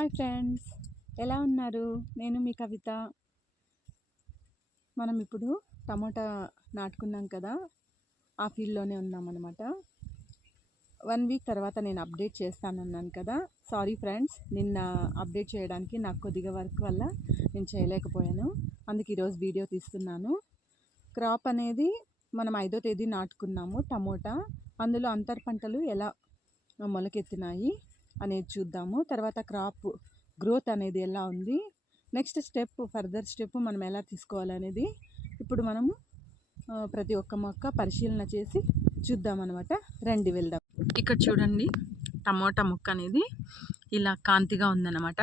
Hi friends, ఎలా ఉన్నారు? నేను మీ కవిత. మనం ఇప్పుడు టమోటా నాటుకున్నాం కదా, ఆ ఫీల్డ్లోనే ఉన్నామన్నమాట. 1 వీక్ తర్వాత నేను అప్డేట్ చేస్తానన్నాను కదా. సారీ ఫ్రెండ్స్, నిన్న అప్డేట్ చేయడానికి నాకు కొద్దిగా వర్క్ వల్ల నేను చేయలేకపోయాను. అందుకే ఈరోజు వీడియో తీస్తున్నాను. క్రాప్ అనేది మనం 5వ తేదీ నాటుకున్నాము టమోటా. అందులో అంతర పంటలు ఎలా మొలకెత్తినాయి అనేది చూద్దాము. తర్వాత క్రాప్ గ్రోత్ అనేది ఎలా ఉంది, నెక్స్ట్ ఫర్దర్ స్టెప్ మనం ఎలా తీసుకోవాలనేది ఇప్పుడు మనము ప్రతి ఒక్క మొక్క పరిశీలన చేసి చూద్దామన్నమాట. రండి వెళ్దాం. ఇక్కడ చూడండి, టమోటా మొక్క అనేది ఇలా కాంతిగా ఉందన్నమాట.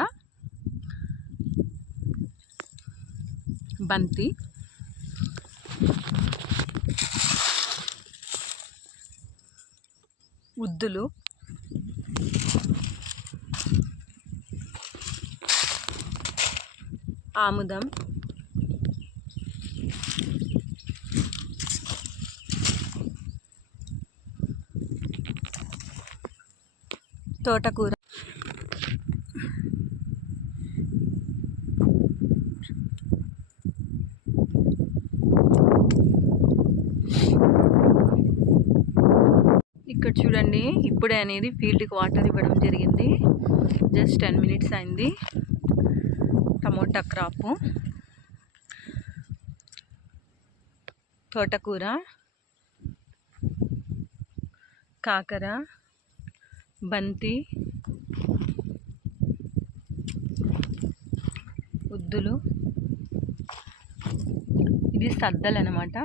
బంతి, ఉద్దులు, ఆముదం, తోటకూర, ఇక్కడ చూడండి, ఇప్పుడే అనేది ఫీల్డ్కి వాటర్ ఇవ్వడం జరిగింది. జస్ట్ 10 minutes అయింది. టమోటా క్రాపు, తోటకూర, కాకర, బంతి, ఉద్దులు, ఇది సద్దలు అన్నమాట.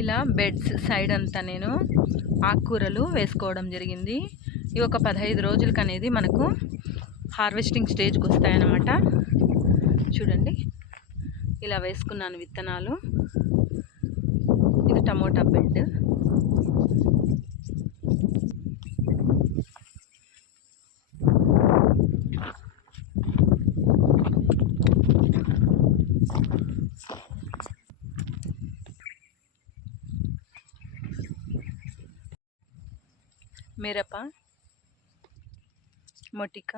ఇలా బెడ్స్ సైడ్ అంతా నేను ఆకుకూరలు వేసుకోవడం జరిగింది. ఇవి ఒక 15 రోజులకి అనేది మనకు హార్వెస్టింగ్ స్టేజ్కి వస్తాయన్నమాట. చూడండి, ఇలా వేసుకున్నాను విత్తనాలు. ఇది టమోటా బెడ్. మిరప, మొటిక,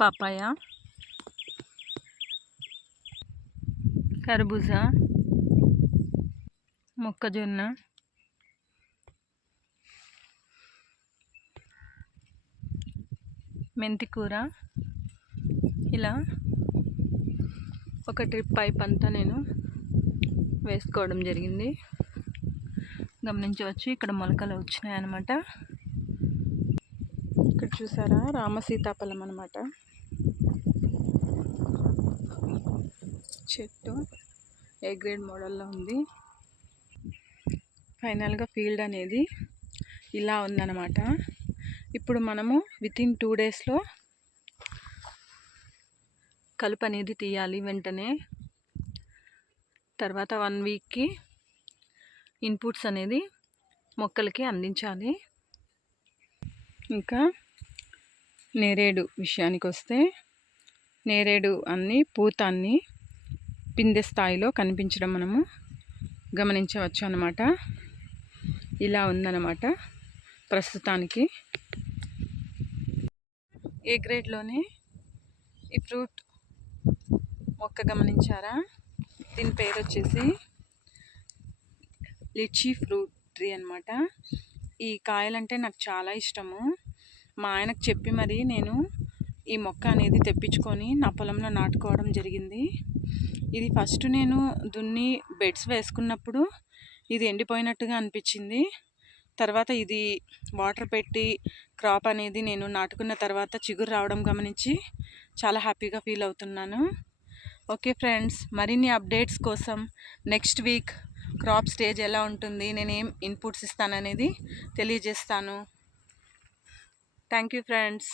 పపాయ, కర్బూజా, మొక్కజొన్న, మెంతికూర. ఇలా ఒక డ్రిప్ పైప్ అంతా నేను వేసుకోవడం జరిగింది. గమనించవచ్చు, ఇక్కడ మొలకలు వచ్చినాయి అన్నమాట. ఇక్కడ చూసారా, రామసీతాఫలం అన్నమాట. చెట్టు ఏ గ్రేడ్ మోడల్లో ఉంది. ఫైనల్గా ఫీల్డ్ అనేది ఇలా ఉందన్నమాట. ఇప్పుడు మనము వితిన్ 2 daysలో కలుపు అనేది తీయాలి వెంటనే. తర్వాత 1 weekకి ఇన్పుట్స్ అనేది మొక్కలకి అందించాలి. ఇంకా నేరేడు విషయానికి వస్తే, నేరేడు పూత అన్ని పిందె స్థాయిలో కనిపించడం మనము గమనించవచ్చు అన్నమాట. ఇలా ఉందన్నమాట ప్రస్తుతానికి. ఏ గ్రేడ్లోనే ఈ ఫ్రూట్ మొక్క గమనించారా? దీని పేరు వచ్చేసి లిచీ ఫ్రూట్ ట్రీ అన్నమాట. ఈ కాయలంటే నాకు చాలా ఇష్టము. మా ఆయనకు చెప్పి మరి నేను ఈ మొక్క అనేది తెప్పించుకొని నా పొలంలో నాటుకోవడం జరిగింది. ఇది ఫస్ట్ నేను దున్ని బెడ్స్ వేసుకున్నప్పుడు ఇది ఎండిపోయినట్టుగా అనిపించింది. తర్వాత ఇది వాటర్ పెట్టి క్రాప్ అనేది నేను నాటుకున్న తర్వాత చిగురు రావడం గమనించి చాలా హ్యాపీగా ఫీల్ అవుతున్నాను. ఓకే ఫ్రెండ్స్, మరిన్ని అప్డేట్స్ కోసం నెక్స్ట్ వీక్ క్రాప్ స్టేజ్ ఎలా ఉంటుంది, నేనేం ఇన్పుట్స్ ఇస్తాననేది తెలియజేస్తాను. Thank you friends.